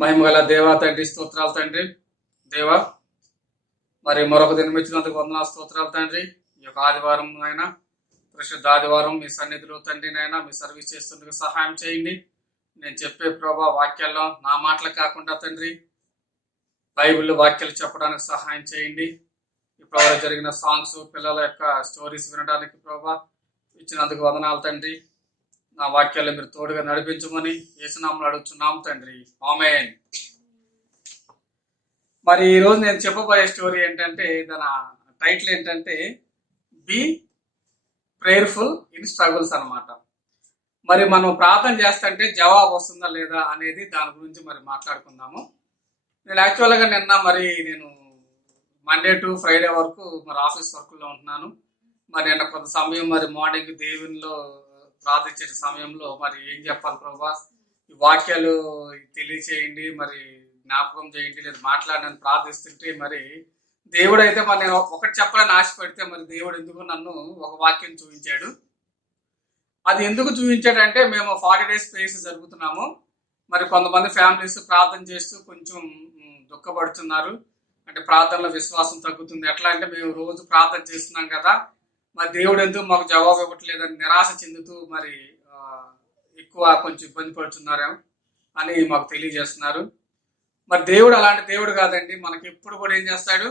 మహిమగల దేవా తండ్రి, స్తోత్రాలు తండ్రి. దేవా, మరి మరొక దినం ఇచ్చినందుకు వందనా, స్తోత్రాలు తండ్రి. ఈ యొక్క ఆదివారం అయినా పరిశుద్ధ ఆదివారం మీ సన్నిధిలో తండ్రి నైనా మీ సర్వీస్ చేస్తుండగా సహాయం చేయండి. నేను చెప్పే ప్రభా వాక్యాల్లో నా మాటలు కాకుండా తండ్రి బైబిల్ వాక్యాలు చెప్పడానికి సహాయం చేయండి. ఈ ప్రభావ జరిగిన సాంగ్స్, పిల్లల యొక్క స్టోరీస్ వినడానికి ప్రభా ఇచ్చినందుకు వందనాలు తండ్రి. నా వాక్యాల్లో మీరు తోడుగా నడిపించమని యేసునామములో అడుగుచున్నాం తండ్రి, ఆమేన్. మరి ఈరోజు నేను చెప్పబోయే స్టోరీ ఏంటంటే, దాని టైటిల్ ఏంటంటే బీ ప్రేయర్ఫుల్ ఇన్ స్ట్రగుల్స్ అనమాట. మరి మనం ప్రార్థన చేస్తుంటే జవాబు వస్తుందా లేదా అనేది దాని గురించి మరి మాట్లాడుకుందాము. నేను యాక్చువల్గా నేను మండే టు ఫ్రైడే వరకు మరి ఆఫీస్ వర్క్లో ఉంటున్నాను. మరి నిన్న కొంత సమయం మరి మార్నింగ్ దేవునిలో ప్రార్థించే సమయంలో మరి ఏం చెప్పాలి ప్రభా, ఈ వాక్యాలు తెలియచేయండి, మరి జ్ఞాపకం చేయండి, లేదా మాట్లాడని ప్రార్థిస్తుంటే మరి దేవుడు అయితే మరి నేను ఒకటి చెప్పాలని ఆశపడితే మరి దేవుడు ఎందుకు నన్ను ఒక వాక్యం చూపించాడు. అది ఎందుకు చూపించాడంటే, మేము 40 days ప్రేయర్స్ జరుగుతున్నాము. మరి కొంతమంది ఫ్యామిలీస్ ప్రార్థన చేస్తూ కొంచెం దుఃఖపడుతున్నారు. అంటే ప్రార్థనలో విశ్వాసం తగ్గుతుంది. ఎట్లా అంటే, మేము రోజు ప్రార్థన చేస్తున్నాం కదా, మరి దేవుడు ఎందుకు మాకు జవాబు ఇవ్వట్లేదని నిరాశ చెందుతూ మరి ఎక్కువ కొంచెం ఇబ్బంది పడుతున్నారేమో అని మాకు తెలియజేస్తున్నారు. మరి దేవుడు అలాంటి దేవుడు కాదండి. మనకి ఎప్పుడు కూడా ఏం చేస్తాడు,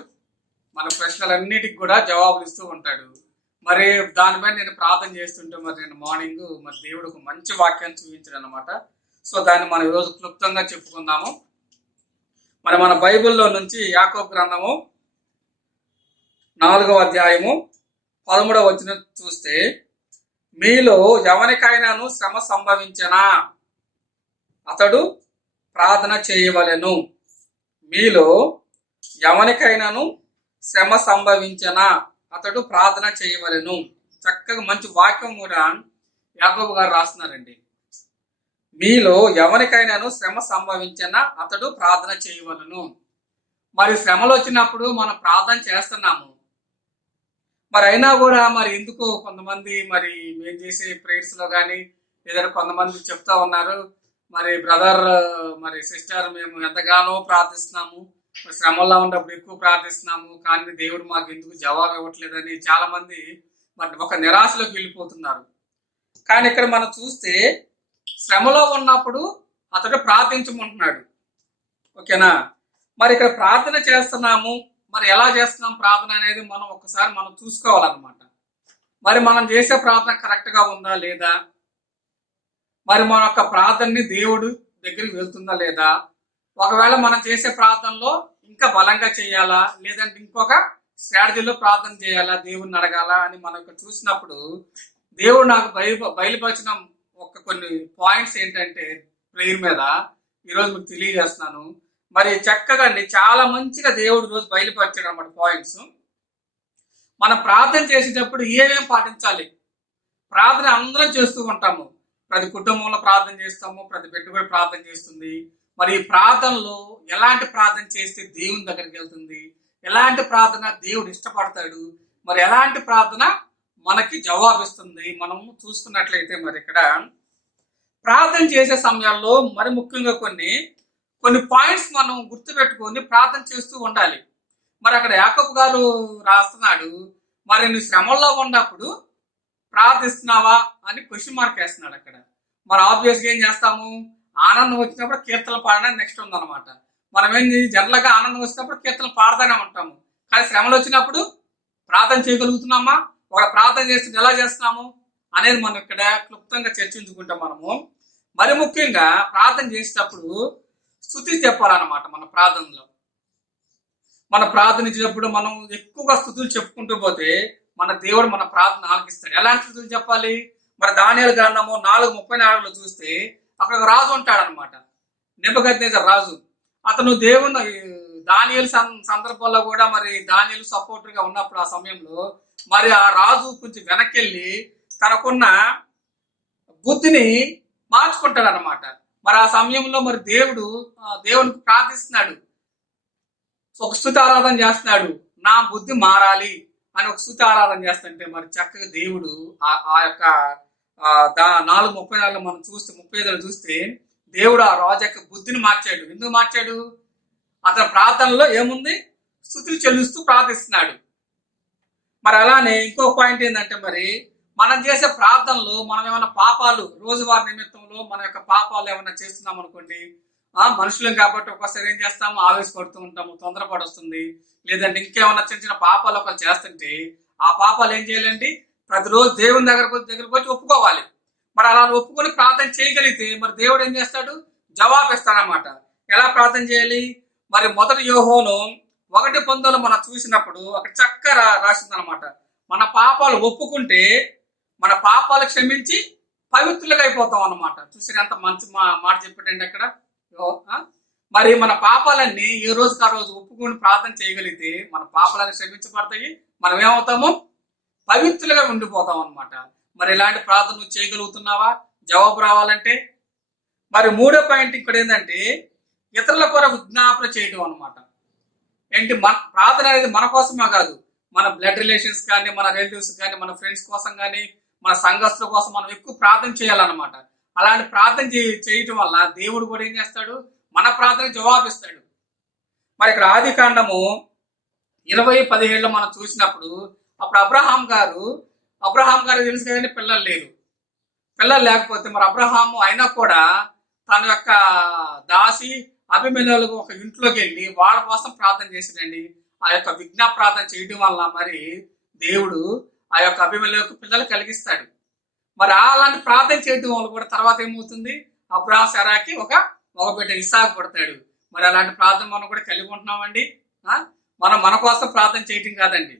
మన ప్రశ్నలన్నిటికి కూడా జవాబులు ఇస్తూ ఉంటాడు. మరి దానిపై నేను ప్రార్థన చేస్తుంటే మరి నేను మార్నింగ్ మరి దేవుడు ఒక మంచి వాక్యాన్ని చూపించాడు అనమాట. సో దాన్ని మనం ఈరోజు క్లుప్తంగా చెప్పుకుందాము. మన బైబిల్లో నుంచి యాకోబు గ్రంథము 4వ అధ్యాయము 13వ వచనం చూస్తే, మీలో ఎవరికైనాను శ్రమ సంభవించనా అతడు ప్రార్థన చేయవలెను. మీలో ఎవరికైనాను శ్రమ సంభవించనా అతడు ప్రార్థన చేయవలెను. చక్కగా మంచి వాక్యం కూడా యాకోబు గారు రాస్తున్నారండి. మీలో ఎవరికైనాను శ్రమ సంభవించనా అతడు ప్రార్థన చేయవలెను. మరి శ్రమలు వచ్చినప్పుడు మనం ప్రార్థన చేస్తున్నాము, మరి అయినా కూడా మరి ఎందుకో కొంతమంది మరి మేము చేసే ప్రేయర్స్ లో కానీ ఏదైనా కొంతమంది చెప్తా ఉన్నారు, మరి బ్రదర్ మరి సిస్టర్ మేము ఎంతగానో ప్రార్థిస్తున్నాము, శ్రమల్లో ఉన్నప్పుడు ఎక్కువ ప్రార్థిస్తున్నాము, కానీ దేవుడు మాకు ఎందుకు జవాబు ఇవ్వట్లేదని చాలా మంది మరి ఒక నిరాశలోకి వెళ్ళిపోతున్నారు. కానీ ఇక్కడ మనం చూస్తే శ్రమలో ఉన్నప్పుడు అతడు ప్రార్థించమంటున్నాడు. ఓకేనా? మరి ఇక్కడ ప్రార్థన చేస్తున్నాము, మరి ఎలా చేస్తున్నాం ప్రార్థన అనేది మనం ఒకసారి మనం చూసుకోవాలన్నమాట. మరి మనం చేసే ప్రార్థన కరెక్ట్ గా ఉందా లేదా, మరి మన యొక్క ప్రార్థనని దేవుడు దగ్గరికి వెళ్తుందా లేదా, ఒకవేళ మనం చేసే ప్రార్థనలో ఇంకా బలంగా చేయాలా, లేదంటే ఇంకొక స్ట్రాటజీలో ప్రార్థన చేయాలా, దేవుడిని అడగాల అని మనం చూసినప్పుడు దేవుడు నాకు బయలుపరిచిన కొన్ని పాయింట్స్ ఏంటంటే ప్రేయర్ మీద ఈరోజు మీకు తెలియజేస్తున్నాను. మరి చక్కగా అండి, చాలా మంచిగా దేవుడు రోజు బయలుపరిచాడు అన్నమాట పాయింట్స్. మనం ప్రార్థన చేసేటప్పుడు ఏమేమి పాటించాలి. ప్రార్థన అందరం చేస్తూ ఉంటాము, ప్రతి కుటుంబంలో ప్రార్థన చేస్తాము, ప్రతి బిడ్డ కూడా ప్రార్థన చేస్తుంది. మరి ఈ ప్రార్థనలో ఎలాంటి ప్రార్థన చేస్తే దేవుని దగ్గరికి వెళ్తుంది, ఎలాంటి ప్రార్థన దేవుడు ఇష్టపడతాడు, మరి ఎలాంటి ప్రార్థన మనకి జవాబిస్తుంది, మనం చూసుకున్నట్లయితే మరి ఇక్కడ ప్రార్థన చేసే సమయాల్లో మరి ముఖ్యంగా కొన్ని పాయింట్స్ మనం గుర్తుపెట్టుకొని ప్రార్థన చేస్తూ ఉండాలి. మరి అక్కడ యాకోబు గారు రాస్తున్నాడు, మరి నువ్వు శ్రమల్లో ఉన్నప్పుడు ప్రార్థిస్తున్నావా అని క్వశ్చన్ మార్క్ వేస్తున్నాడు అక్కడ. మరి ఆబ్వియస్గా ఏం చేస్తాము, ఆనందం వచ్చినప్పుడు కీర్తనలు పాడడానికి నెక్స్ట్ ఉందన్నమాట. మనం ఏంది జనరల్గా ఆనందం వచ్చినప్పుడు కీర్తనలు పాడతానే ఉంటాము, కానీ శ్రమలు వచ్చినప్పుడు ప్రార్థన చేయగలుగుతున్నామా, ఒక ప్రార్థన చేస్తే ఎలా చేస్తున్నాము అనేది మనం ఇక్కడ క్లుప్తంగా చర్చించుకుంటాం మనము. మరి ముఖ్యంగా ప్రార్థన చేసేటప్పుడు స్తుతి చెప్పాలన్నమాట. మన ప్రార్థనలో మన ప్రార్థనించేటప్పుడు మనం ఎక్కువగా స్తుతులు చెప్పుకుంటూ పోతే మన దేవుడు మన ప్రార్థన ఆలకిస్తాడు. ఎలాంటి స్తుతులు చెప్పాలి, మరి దానియేలు గ్రంథము 4:34 చూస్తే అక్కడ రాజు ఉంటాడనమాట, నెబుకద్నెజర్ రాజు. అతను దేవుని దానియేలు సందర్భంలో కూడా మరి దానియేలు సపోర్టర్ గా ఉన్నప్పుడు ఆ సమయంలో మరి ఆ రాజు కొంచెం వెనక్కి వెళ్ళి తనకున్న బుద్ధిని మార్చుకుంటాడు అనమాట. మరి ఆ సమయంలో మరి దేవునికి ప్రార్థిస్తున్నాడు, ఒక స్తుతి ఆరాధన చేస్తున్నాడు, నా బుద్ధి మారాలి అని ఒక స్తుతి ఆరాధన చేస్తుంటే మరి చక్కగా దేవుడు ఆ యొక్క 4:34 మనం చూస్తే 35 చూస్తే, దేవుడు ఆ రాజు యొక్క బుద్ధిని మార్చాడు. ఎందుకు మార్చాడు? అతని ప్రార్థనలో ఏముంది? స్తుతులు చెల్లిస్తూ ప్రార్థిస్తున్నాడు. మరి అలానే ఇంకో పాయింట్ ఏంటంటే, మరి మనం చేసే ప్రార్థనలు మనం ఏమైనా పాపాలు రోజువారి నిమిత్తంలో మన యొక్క పాపాలు ఏమైనా చేస్తున్నాం అనుకోండి, మనుషులం కాబట్టి ఒక్కోసారి ఏం చేస్తాము, ఆవేశపడుతూ ఉంటాము, తొందరపడి వస్తుంది. లేదంటే ఇంకేమన్నా చిన్న చిన్న పాపాలు ఒకరు చేస్తుంటే ఆ పాపాలు ఏం చేయాలండి? ప్రతిరోజు దేవుని దగ్గరకు వచ్చి ఒప్పుకోవాలి. మరి అలా ఒప్పుకొని ప్రార్థన చేయగలిగితే మరి దేవుడు ఏం చేస్తాడు? జవాబు ఇస్తాడనమాట. ఎలా ప్రార్థన చేయాలి? మరి మొదటి యోహోను 1:19 మనం చూసినప్పుడు అక్కడ చక్కగా రాసిందనమాట. మన పాపాలు ఒప్పుకుంటే మన పాపాలు క్షమించి పవిత్రులుగా అయిపోతాం అన్నమాట. చూసి ఎంత మంచి మాట చెప్పాడండి అక్కడ. మరి మన పాపాలన్నీ ఏ రోజుకి ఆ రోజు ఒప్పుకొని ప్రార్థన చేయగలిగితే మన పాపాలన్నీ క్షమించబడతాయి. మనం ఏమవుతాము? పవిత్రులుగా ఉండిపోతాం అనమాట. మరి ఇలాంటి ప్రార్థన నువ్వు చేయగలుగుతున్నావా? జవాబు రావాలంటే మరి మూడో పాయింట్ ఇక్కడ ఏంటంటే, ఇతరుల కొరకు విజ్ఞాపన చేయడం అనమాట. ఏంటి? మన ప్రార్థన అనేది మన కోసమే కాదు, మన బ్లడ్ రిలేషన్స్ కానీ, మన రిలేటివ్స్ కానీ, మన ఫ్రెండ్స్ కోసం కానీ, మన సంఘస్థుల కోసం మనం ఎక్కువ ప్రార్థన చేయాలన్నమాట. అలాంటి ప్రార్థన చేయటం వల్ల దేవుడు కూడా ఏం చేస్తాడు? మన ప్రార్థనకు జవాబిస్తాడు. మరి ఇక్కడ ఆది కాండము 20:17 మనం చూసినప్పుడు అప్పుడు అబ్రహాం గారు తెలుసు కదండి, పిల్లలు లేరు. పిల్లలు లేకపోతే మరి అబ్రహాము అయినా కూడా తన యొక్క దాసి అభిమేలెకు ఒక ఇంట్లోకి వెళ్ళి వాళ్ళ కోసం ప్రార్థన చేసాడండి. ఆ యొక్క విజ్ఞా ప్రార్థన చేయడం వల్ల మరి దేవుడు ఆ యొక్క అభిమేలెకు పిల్లలు కలిగిస్తాడు. మరి అలాంటి ప్రార్థన చేయడం వల్ల కూడా తర్వాత ఏమవుతుంది? అబ్రహాం శరాకి ఒక మగబిడ్డ ఇస్సాకు పడతాడు. మరి అలాంటి ప్రార్థన మనం కూడా కలిగి ఉంటున్నామండి. మనం మన కోసం ప్రార్థన చేయటం కాదండి,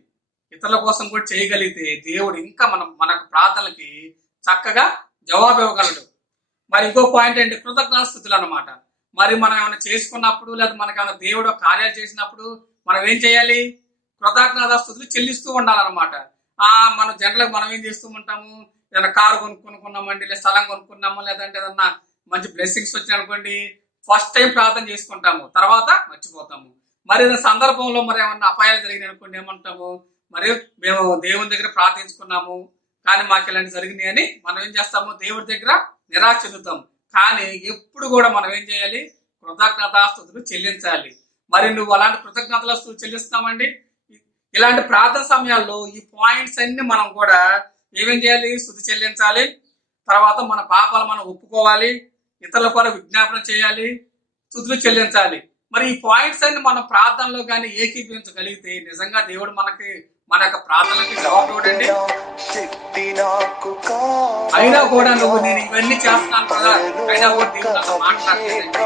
ఇతరుల కోసం కూడా చేయగలిగితే దేవుడు ఇంకా మన ప్రార్థనలకి చక్కగా జవాబు ఇవ్వగలడు. మరి ఇంకో పాయింట్ ఏంటి? కృతజ్ఞతాస్తుతులు అన్నమాట. మరి మనం ఏమైనా చేసుకున్నప్పుడు లేదా మనకేమైనా దేవుడు కార్యాలు చేసినప్పుడు మనం ఏం చేయాలి? కృతజ్ఞతాస్తుతులు చెల్లిస్తూ ఉండాలన్నమాట. మనం జనరల్గా మనం ఏం చేస్తూ ఉంటాము? ఏదైనా కారు కొనుక్కున్నామండి, లేదా స్థలం కొనుక్కున్నాము, లేదంటే ఏదన్నా మంచి బ్లెస్సింగ్స్ వచ్చాయనుకోండి, ఫస్ట్ టైం ప్రార్థన చేసుకుంటాము, తర్వాత మర్చిపోతాము. మరి ఏదైనా సందర్భంలో మరి ఏమన్నా అపాయాలు జరిగినాయి అనుకోండి, ఏమంటాము? మరి మేము దేవుని దగ్గర ప్రార్థించుకున్నాము కానీ మాకు ఇలాంటి జరిగినాయి అని మనం ఏం చేస్తాము? దేవుడి దగ్గర నిరాశ చెందుతాం. కానీ ఎప్పుడు కూడా మనం ఏం చేయాలి? కృతజ్ఞతాస్తుతులు చెల్లించాలి. మరి నువ్వు అలాంటి కృతజ్ఞతలు చెల్లిస్తామండి. ఇలాంటి ప్రార్థన సమయాల్లో ఈ పాయింట్స్ అన్ని మనం కూడా ఏమేం చేయాలి? స్తుతి చెల్లించాలి. తర్వాత మన పాపాలు మనం ఒప్పుకోవాలి, ఇతరుల కొరకు విజ్ఞాపన చేయాలి, స్తుతులు చెల్లించాలి. మరి ఈ పాయింట్స్ అన్ని మనం ప్రార్థనలో కానీ ఏకీభవించగలిగితే నిజంగా దేవుడు మన యొక్క ప్రార్థనకి జవాబు ఇవ్వడండి. అయినా కూడా నువ్వు నేను ఇవన్నీ చేస్తున్నాను కదా, అయినా కూడా దేవుడు మాట్లాడలేదండి.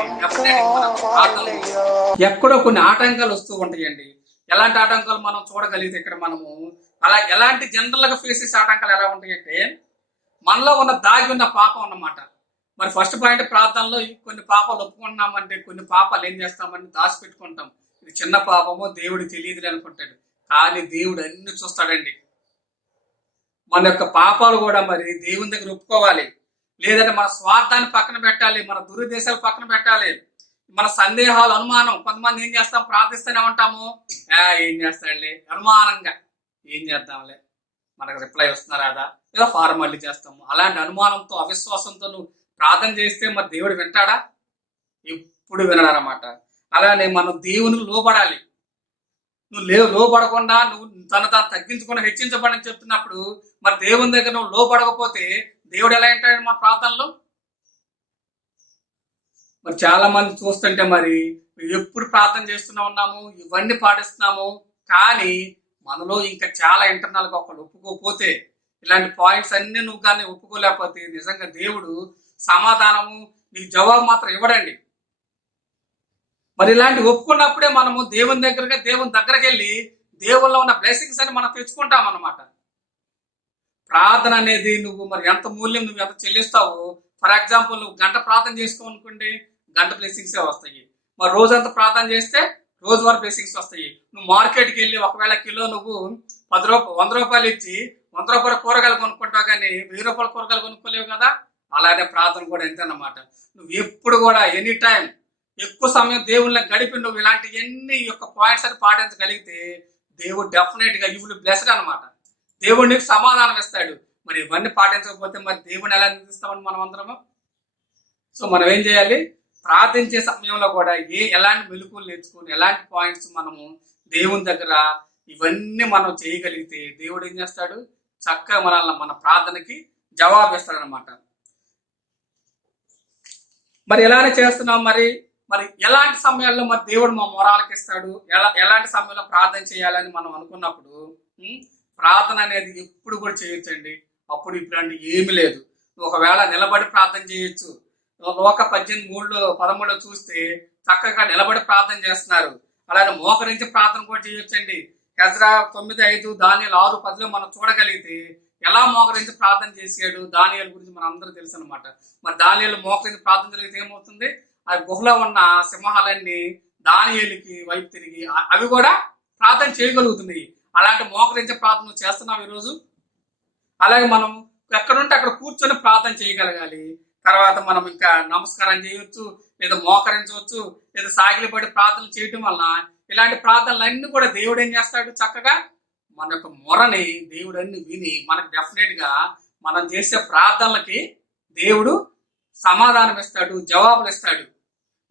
ఎక్కడో కొన్ని ఆటంకాలు వస్తూ ఉంటాయండి. ఎలాంటి ఆటంకాలు మనం చూడగలిగితే ఇక్కడ మనము అలా ఎలాంటి జనరల్ గా ఫేస్ చేసే ఆటంకాలు ఎలా ఉంటాయంటే, మనలో ఉన్న దాగి ఉన్న పాపం అన్నమాట. మరి ఫస్ట్ పాయింట్ ప్రార్థనలో కొన్ని పాపాలు ఒప్పుకుంటున్నామంటే కొన్ని పాపాలు ఏం చేస్తామని దాచిపెట్టుకుంటాం. ఇది చిన్న పాపమో దేవుడు తెలియదు అనుకుంటాడు. కానీ దేవుడు అన్ని చూస్తాడండి. మన యొక్క పాపాలు కూడా మరి దేవుని దగ్గర ఒప్పుకోవాలి. లేదంటే మన స్వార్థాన్ని పక్కన పెట్టాలి, మన దురుద్దేశాలు పక్కన పెట్టాలి, మన సందేహాలు, అనుమానం. కొంతమంది ఏం చేస్తాం? ప్రార్థిస్తూనే ఉంటాము, ఏం చేస్తాడులే, అనుమానంగా ఏం చేద్దాంలే, మనకు రిప్లై వస్తున్నారా, ఏదో ఫార్మాలిటీ చేస్తాము. అలాంటి అనుమానంతో అవిశ్వాసంతో నువ్వు ప్రార్థన చేస్తే మరి దేవుడు వింటాడా? ఎప్పుడు వినడనమాట. అలానే మనం దేవునికి లోబడాలి. నువ్వు లోబడకుండా నువ్వు తాను తగ్గించుకుని హెచ్చించబడని చెప్తున్నప్పుడు మరి దేవుని దగ్గర నువ్వు లోబడకపోతే దేవుడు ఎలా వింటాడు మన ప్రార్థనలో? మరి చాలా మంది చూస్తుంటే మరి ఎప్పుడు ప్రార్థన చేస్తూనే ఉన్నాము, ఇవన్నీ పాటిస్తున్నాము, కానీ మనలో ఇంకా చాలా ఇంటర్నల్ గా ఒకళ్ళు ఒప్పుకోకపోతే, ఇలాంటి పాయింట్స్ అన్ని నువ్వు కానీ ఒప్పుకోలేకపోతే నిజంగా దేవుడు సమాధానము నీకు జవాబు మాత్రం ఇవ్వడండి. మరి ఇలాంటి ఒప్పుకున్నప్పుడే మనము దేవుని దగ్గరికి వెళ్ళి దేవుల్లో ఉన్న బ్లెస్సింగ్స్ అని మనం తెచ్చుకుంటాం అన్నమాట. ప్రార్థన అనేది నువ్వు మరి ఎంత మూల్యం నువ్వు ఎంత చెల్లిస్తావు. ఫర్ ఎగ్జాంపుల్ నువ్వు గంట ప్రార్థన చేసుకోనుకోండి, గంట బ్లెస్సింగ్సే వస్తాయి. మరి రోజంతా ప్రార్థన చేస్తే రోజువారీ బ్లెస్సింగ్స్ వస్తాయి. నువ్వు మార్కెట్కి వెళ్ళి ఒకవేళ కిలో నువ్వు 100 రూపాయలు ఇచ్చి 100 రూపాయల కూరగాయలు కొనుక్కుంటావు కానీ 1000 రూపాయల కూరగాయలు కొనుక్కోలేవు కదా. అలానే ప్రార్థన కూడా ఎంతన్నమాట. నువ్వు ఎప్పుడు కూడా ఎనీ టైం ఎక్కువ సమయం దేవుళ్ళని గడిపి నువ్వు ఇలాంటి ఎన్ని యొక్క పాయింట్స్ అని పాటించగలిగితే దేవుడు డెఫినెట్ గా యూ విల్ బ్లెస్డ్ అనమాట. దేవుడు నీకు సమాధానం ఇస్తాడు. మరి ఇవన్నీ పాటించకపోతే మరి దేవుడిని ఎలా నిందిస్తామని మనం అందరము. సో మనం ఏం చేయాలి? ప్రార్థించే సమయంలో కూడా ఎలాంటి మెలకువలు నేర్చుకుని, ఎలాంటి పాయింట్స్ మనము దేవుని దగ్గర ఇవన్నీ మనం చేయగలిగితే దేవుడు ఏం చేస్తాడు? చక్కగా మన ప్రార్థనకి జవాబు ఇస్తాడనమాట. మరి ఎలానే చేస్తున్నాం? మరి ఎలాంటి సమయాల్లో మరి దేవుడు మా మొరాలకి ఇస్తాడు? ఎలాంటి సమయంలో ప్రార్థన చేయాలని మనం అనుకున్నప్పుడు ప్రార్థన అనేది ఎప్పుడు కూడా చేయొచ్చండి. అప్పుడు ఇప్పుడు అంటే ఏమి లేదు. ఒకవేళ నిలబడి ప్రార్థన చేయొచ్చు. లోక 18:13 చూస్తే చక్కగా నిలబడి ప్రార్థన చేస్తున్నారు. అలాగే మోకరించి ప్రార్థన కూడా చేయొచ్చండి. ఎజ్రా 9:5, దానియేలు 6:10 మనం చూడగలిగితే ఎలా మోకరించి ప్రార్థన చేశాడు దానియేలు గురించి మన అందరూ తెలుసు అనమాట. మరి దానియేలు మోకరించి ప్రార్థన జరిగితే ఏమవుతుంది? ఆ గుహలో ఉన్న సింహాలన్నీ దానియేలుకి వైపు తిరిగి అవి కూడా ప్రార్థన చేయగలుగుతున్నాయి. అలాంటి మోకరించే ప్రార్థన చేస్తున్నాం ఈరోజు. అలాగే మనం ఎక్కడుంటే అక్కడ కూర్చొని ప్రార్థన చేయగలగాలి. తర్వాత మనం ఇంకా నమస్కారం చేయొచ్చు, లేదా మోకరించవచ్చు, లేదా సాగిలిపడి ప్రార్థన చేయటం వలన ఇలాంటి ప్రార్థనలన్నీ కూడా దేవుడు ఏం చేస్తాడు? చక్కగా మన యొక్క మొరని దేవుడు అన్ని విని మనకు డెఫినెట్ గా మనం చేసే ప్రార్థనలకి దేవుడు సమాధానం ఇస్తాడు, జవాబులు ఇస్తాడు.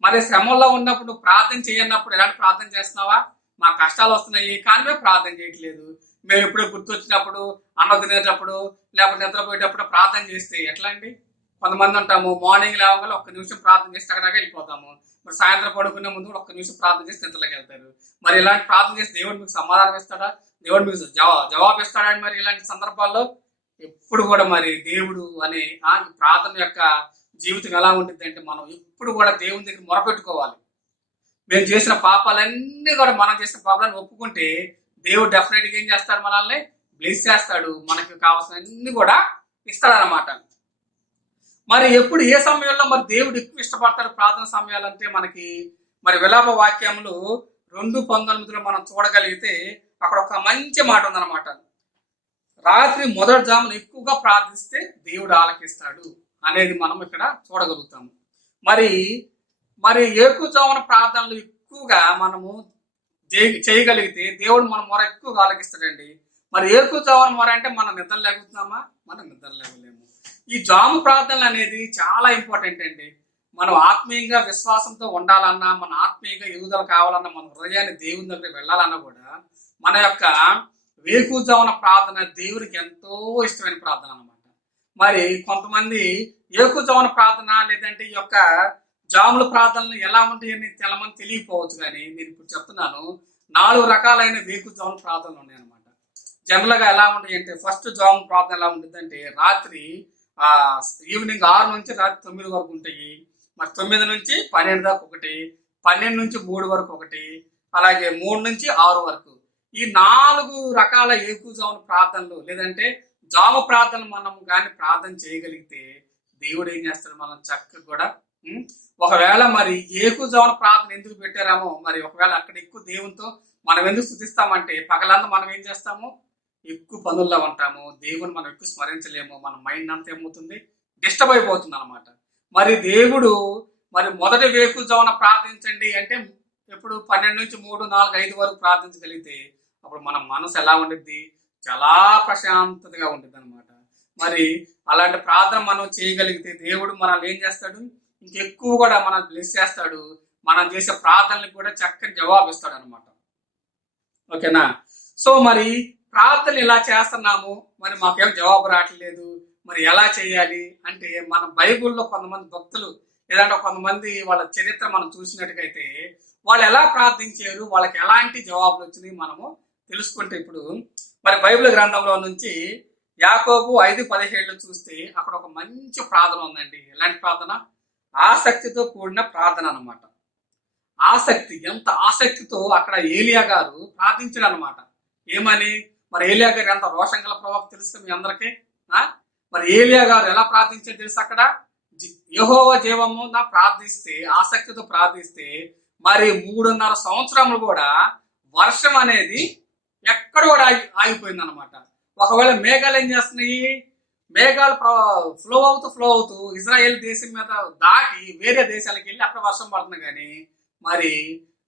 మరి శ్రమంలో ఉన్నప్పుడు ప్రార్థన చేయనప్పుడు ఎలాంటి ప్రార్థన చేస్తున్నావా? మా కష్టాలు వస్తున్నాయి కానీ మేము ప్రార్థన చేయట్లేదు. మేము ఎప్పుడో గుర్తొచ్చినప్పుడు, అన్నం తినేటప్పుడు, లేకపోతే నిద్రపోయేటప్పుడు ప్రార్థన చేస్తే ఎట్లా అండి? కొంతమంది ఉంటాము, మార్నింగ్ లేవగానే ఒక్క నిమిషం ప్రార్థన చేస్తే అక్కడికి వెళ్ళిపోతాము. మరి సాయంత్రం పడుకునే ముందు ఒక్క నిమిషం ప్రార్థన చేసి నిద్రలోకి వెళ్తారు. మరి ఇలాంటి ప్రార్థన చేస్తే దేవుడు మీకు సమాధానం ఇస్తాడా? దేవుడు మీకు జవాబు ఇస్తాడా? మరి ఇలాంటి సందర్భాల్లో ఎప్పుడు కూడా మరి దేవుడు అనే ప్రార్థన యొక్క జీవితం ఎలా ఉంటుంది అంటే మనం ఎప్పుడు కూడా దేవుని దగ్గర మొరపెట్టుకోవాలి. మేము చేసిన పాపాలన్నీ కూడా మనం చేసిన పాపాలను ఒప్పుకుంటే దేవుడు డెఫినెట్గా ఏం చేస్తాడు? మనల్ని బ్లెస్ చేస్తాడు, మనకి కావాల్సిన అన్ని కూడా ఇస్తాడనమాట. మరి ఎప్పుడు ఏ సమయంలో మరి దేవుడు ఎక్కువ ఇష్టపడతాడు ప్రార్థన సమయాలంటే మనకి మరి విలాప వాక్యములు 2:19 మనం చూడగలిగితే అక్కడ ఒక మంచి మాట ఉందన్నమాట. రాత్రి మొదటి జామున ఎక్కువగా ప్రార్థిస్తే దేవుడు ఆలకిస్తాడు అనేది మనం ఇక్కడ చూడగలుగుతాము. మరి ఏకుజామున ప్రార్థనలు ఎక్కువగా మనము చేయగలిగితే దేవుడు మన మొర ఎక్కువగా ఆలకిస్తాడండి. మరి ఏకుజామున మొర అంటే మనం నిద్ర లేగుతున్నామా? మనం నిద్ర లేవలేము. ఈ జాము ప్రార్థనలు అనేది చాలా ఇంపార్టెంట్ అండి. మనం ఆత్మీయంగా విశ్వాసంతో ఉండాలన్నా, మన ఆత్మీయంగా ఎదుగుదల కావాలన్నా, మన హృదయాన్ని దేవుని దగ్గర వెళ్ళాలన్నా కూడా మన యొక్క వేకుజామున ప్రార్థన దేవునికి ఎంతో ఇష్టమైన ప్రార్థన అన్నమాట. మరి కొంతమంది ఏకుజామున ప్రార్థన లేదంటే ఈ యొక్క జాముల ప్రార్థనలు ఎలా ఉంటాయని తెలమని తెలియకపోవచ్చు, కానీ నేను ఇప్పుడు చెప్తున్నాను 4 రకాలైన వేకుజాముల ప్రార్థనలు ఉన్నాయన్నమాట. జనరల్ గా ఎలా ఉంటాయి అంటే, ఫస్ట్ జాము ప్రార్థన ఎలా ఉంటుంది అంటే రాత్రి ఈవినింగ్ 6 నుంచి రాత్రి 9 వరకు ఉంటాయి. మరి 9 నుంచి 12 దాకా ఒకటి, 12 నుంచి 3 వరకు ఒకటి, అలాగే 3 నుంచి 6 వరకు. ఈ 4 రకాల ఏకుజామున ప్రార్థనలు లేదంటే జాము ప్రార్థనలు మనం కానీ ప్రార్థన చేయగలిగితే దేవుడు ఏం చేస్తాడు? మనం చక్కగా కూడా ఒకవేళ మరి ఏకుజామున ప్రార్థన ఎందుకు పెట్టారామో, మరి ఒకవేళ అక్కడ ఎక్కువ దేవునితో మనం ఎందుకు స్థుతిస్తామంటే పగలంతా మనం ఏం చేస్తాము? ఎక్కువ పనుల్లో ఉంటాము, దేవుని మనం ఎక్కువ స్మరించలేము, మన మైండ్ అంతా ఏమవుతుంది? డిస్టర్బ్ అయిపోతుంది అనమాట. మరి దేవుడు మరి మొదటి వేకుజామున ప్రార్థించండి అంటే ఎప్పుడు 12 నుంచి 3, 4, 5 వరకు ప్రార్థించగలిగితే అప్పుడు మన మనసు ఎలా ఉండిద్ది? చాలా ప్రశాంతతగా ఉంటుంది అనమాట. మరి అలాంటి ప్రార్థన మనం చేయగలిగితే దేవుడు మనల్ని ఏం చేస్తాడు? ఇంకెక్కువ కూడా మనం బ్లెస్ చేస్తాడు. మనం చేసే ప్రార్థనలకు కూడా చక్కని జవాబు ఇస్తాడు అనమాట. ఓకేనా? సో మరి ప్రార్థనలు ఇలా చేస్తున్నాము, మరి మాకేం జవాబు రావట్లేదు, మరి ఎలా చేయాలి అంటే మన బైబుల్లో కొంతమంది భక్తులు లేదంటే కొంతమంది వాళ్ళ చరిత్ర మనం చూసినట్టుగైతే వాళ్ళు ఎలా ప్రార్థించారు, వాళ్ళకి ఎలాంటి జవాబులు వచ్చినాయి మనము తెలుసుకుంటే ఇప్పుడు మరి బైబిల్ గ్రంథంలో నుంచి యాకోబు 5:17 చూస్తే అక్కడ ఒక మంచి ప్రార్థన ఉందండి. ఎలాంటి ప్రార్థన? ఆసక్తితో కూడిన ప్రార్థన అన్నమాట. ఎంత ఆసక్తితో అక్కడ ఏలియా గారు ప్రార్థించాడు అనమాట. ఏమని? మరి ఏలియా గారు ఎంత రోషంగల ప్రవక్త తెలుసు మీ అందరికీ. మరి ఏలియా గారు ఎలా ప్రార్థించారు తెలుసు? అక్కడ యెహోవా జీవము నా ప్రార్థిస్తే, ఆసక్తితో ప్రార్థిస్తే మరి 3.5 సంవత్సరములు కూడా వర్షం అనేది ఎక్కడ కూడా ఆగిపోయింది అనమాట. ఒకవేళ మేఘాలు ఏం చేస్తున్నాయి? మేఘాలు ఫ్లో అవుతూ ఇజ్రాయెల్ దేశం మీద దాటి వేరే దేశాలకు వెళ్ళి అక్కడ వర్షం పడుతుంది. కానీ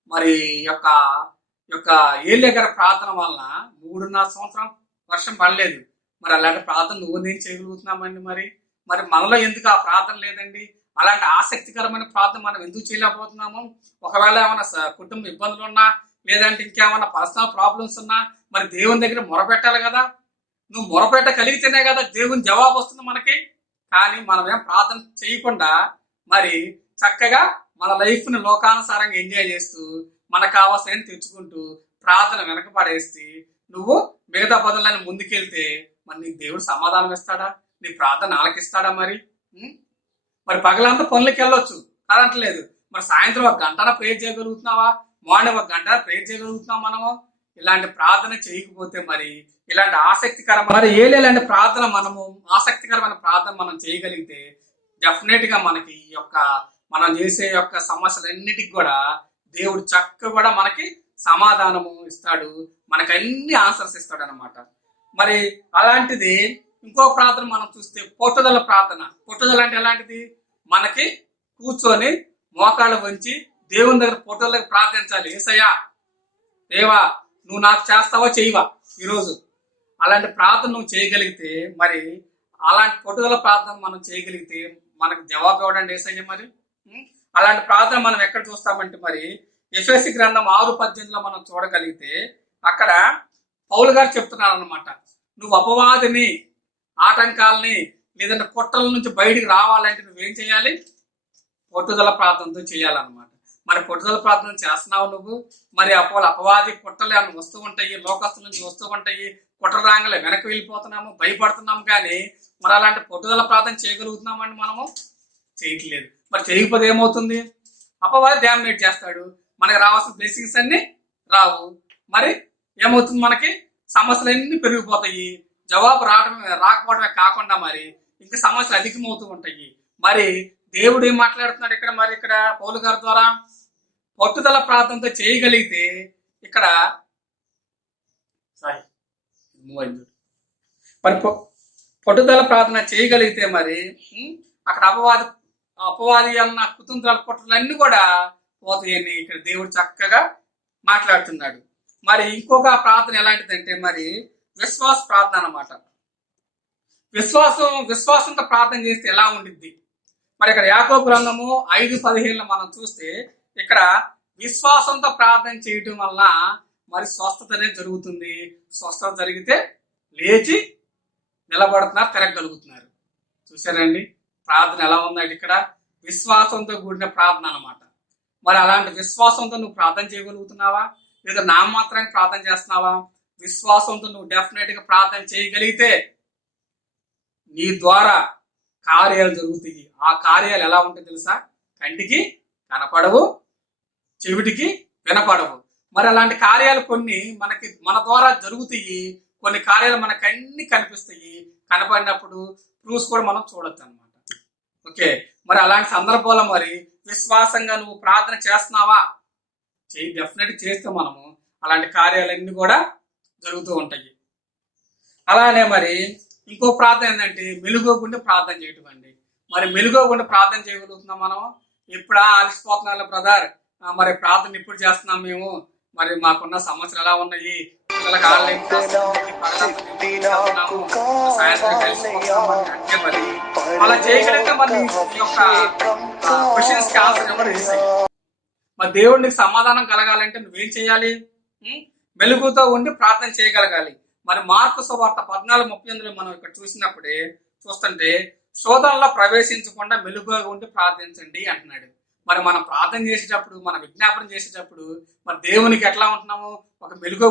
మరి యొక్క ఏలియా గారి ప్రార్థన వలన 3.5 సంవత్సరం వర్షం పడలేదు. మరి అలాంటి ప్రార్థన నువ్వు నేను చేయగలుగుతున్నామండి. మరి మనలో ఎందుకు ఆ ప్రార్థన లేదండి? అలాంటి ఆసక్తికరమైన ప్రార్థన మనం ఎందుకు చేయలేకపోతున్నాము? ఒకవేళ ఏమైనా కుటుంబ ఇబ్బందులు ఉన్నా, లేదంటే ఇంకేమైనా పర్సనల్ ప్రాబ్లమ్స్ ఉన్నా మరి దేవుని దగ్గర మొరపెట్టాలి కదా. నువ్వు మొరపెట్టగలిగితేనే కదా దేవుని జవాబు వస్తుంది మనకి. కానీ మనం ఏం ప్రార్థన చేయకుండా మరి చక్కగా మన లైఫ్ని లోకానుసారంగా ఎంజాయ్ చేస్తూ మనకు కావాల్సిన తెచ్చుకుంటూ ప్రార్థన వెనకపడేసి నువ్వు మిగతా పనులను ముందుకెళ్తే మరి నీకు దేవుడు సమాధానం ఇస్తాడా? నీ ప్రార్థన ఆలకిస్తాడా? మరి పగలంతా పనులకి వెళ్ళొచ్చు, కరెంట్ లేదు, మరి సాయంత్రం 1 గంటన ప్రేర్ చేయగలుగుతున్నావా? మార్నింగ్ 1 గంట ప్రేర్ చేయగలుగుతున్నాం మనము? ఇలాంటి ప్రార్థన చేయకపోతే మరి ఇలాంటి ఆసక్తికరమైన మరి ఇలాంటి ప్రార్థన మనము ఆసక్తికరమైన ప్రార్థన మనం చేయగలిగితే డెఫినెట్ గా మనకి ఈ యొక్క మనం చేసే యొక్క సమస్యలన్నిటికి కూడా దేవుడు చక్కగా కూడా మనకి సమాధానము ఇస్తాడు, మనకి అన్ని ఆన్సర్స్ ఇస్తాడు అనమాట. మరి అలాంటిది ఇంకో ప్రార్థన మనం చూస్తే పట్టుదల ప్రార్థన. పట్టుదల అంటే ఎలాంటిది? మనకి కూర్చొని మోకాళ్ళు వంచి దేవుని దగ్గర పట్టుదలకు ప్రార్థించాలి. యేసయ్యా, దేవా నువ్వు నాకు చేస్తావా చేయవా ఈరోజు. అలాంటి ప్రార్థన నువ్వు చేయగలిగితే మరి అలాంటి పట్టుదల ప్రార్థన మనం చేయగలిగితే మనకు జవాబు ఇవ్వడండి యేసయ్య. మరి అలాంటి ప్రార్థన మనం ఎక్కడ చూస్తామంటే మరి ఎఫెసీ గ్రంథం 6:18 మనం చూడగలిగితే అక్కడ పౌలు గారు చెప్తున్నారు అనమాట, నువ్వు అపవాదిని, ఆటంకాలని, లేదంటే కుట్రల నుంచి బయటికి రావాలంటే నువ్వేం చేయాలి? పట్టుదల ప్రార్థనతో చేయాలన్నమాట. మరి పట్టుదల ప్రార్థన చేస్తున్నావు నువ్వు? మరి అపవాది కుట్రలు ఏమైనా వస్తూ ఉంటాయి, లోకస్తుల నుంచి వస్తూ ఉంటాయి, కుట్ర రాంగలే వెనక్కి వెళ్ళిపోతున్నాము, భయపడుతున్నాము. కానీ మరి అలాంటి పట్టుదల ప్రార్థన చేయగలుగుతున్నామండి మనము? చేయట్లేదు. మరి చేయకపోతే ఏమవుతుంది? అపవాది డామినేట్ చేస్తాడు, మనకి రావాల్సిన బ్లెస్సింగ్స్ అన్ని రావు. మరి ఏమవుతుంది? మనకి సమస్యలన్నీ పెరిగిపోతాయి, జవాబు రాకపోవడమే కాకుండా మరి ఇంకా సమస్యలు అధికమవుతూ ఉంటాయి. మరి దేవుడు ఏం మాట్లాడుతున్నాడు ఇక్కడ? మరి ఇక్కడ పౌలు గారి ద్వారా పట్టుదల ప్రార్థనతో చేయగలిగితే ఇక్కడ మరి పట్టుదల ప్రార్థన చేయగలిగితే మరి అక్కడ అపవాది అన్న కుతంత్రాల కుట్రలన్నీ కూడా పోతాయని ఇక్కడ దేవుడు చక్కగా మాట్లాడుతున్నాడు. మరి ఇంకొక ప్రార్థన ఎలాంటిదంటే మరి విశ్వాస ప్రార్థన అన్నమాట. విశ్వాసంతో ప్రార్థన చేస్తే ఎలా ఉండిద్ది? మరి ఇక్కడ యాకోబు గ్రంథము 5:15 మనం చూస్తే ఇక్కడ విశ్వాసంతో ప్రార్థన చేయటం వల్ల మరి స్వస్థతనే జరుగుతుంది. స్వస్థత జరిగితే లేచి నిలబడుతున్నారు, తిరగలుగుతున్నారు. చూసారండి ప్రార్థన ఎలా ఉందండి? ఇక్కడ విశ్వాసంతో కూడిన ప్రార్థన అన్నమాట. మరి అలాంటి విశ్వాసంతో నువ్వు ప్రార్థన చేయగలుగుతున్నావా? లేదా నామమాత్రానికి ప్రార్థన చేస్తున్నావా? విశ్వాసంతో నువ్వు డెఫినెట్ గా ప్రార్థన చేయగలిగితే నీ ద్వారా కార్యాలు జరుగుతాయి. ఆ కార్యాలు ఎలా ఉంటాయి తెలుసా? కంటికి కనపడవు, చెవిటికి వినపడవు. మరి అలాంటి కార్యాలు కొన్ని మన ద్వారా జరుగుతాయి, కొన్ని కార్యాలు మనకు అన్ని కనిపిస్తాయి. కనపడినప్పుడు ప్రూఫ్స్ కూడా మనం చూడొచ్చు అనమాట. ఓకే, మరి అలాంటి సందర్భాల్లో మరి విశ్వాసంగా నువ్వు ప్రార్థన చేస్తున్నావా? డెఫినెట్ చేస్తే మనము అలాంటి కార్యాలన్నీ కూడా జరుగుతూ ఉంటాయి. అలానే మరి ఇంకో ప్రార్థన ఏంటంటే మెలుగోకుండా ప్రార్థన చేయటం అండి. మరి మెలుగోకుండా ప్రార్థన చేయగలుగుతున్నాం మనం? ఎప్పుడా అలసిపోతున్నాం బ్రదర్, మరి ప్రార్థన ఎప్పుడు చేస్తున్నాం మేము, మరి మాకున్న సమస్యలు ఎలా ఉన్నాయి, పిల్లలకి అలా చేయగలిగితే మరి క్వశ్చన్స్ ఆన్సర్ ఎవరు వేసాయి. మరి దేవుడు నీకు సమాధానం కలగాలంటే నువ్వేం చేయాలి? మెలుగుతో ఉండి ప్రార్థన చేయగలగాలి. మరి మార్కు సువార్త 14:38 మనం ఇక్కడ చూస్తుంటే శోధనలో ప్రవేశించకుండా మెలుగుగా ఉండి ప్రార్థించండి అంటున్నాడు. మరి మనం ప్రార్థన చేసేటప్పుడు, మనం విజ్ఞాపన చేసేటప్పుడు మరి దేవునికి ఎట్లా ఉంటున్నాము? ఒక మెలుగు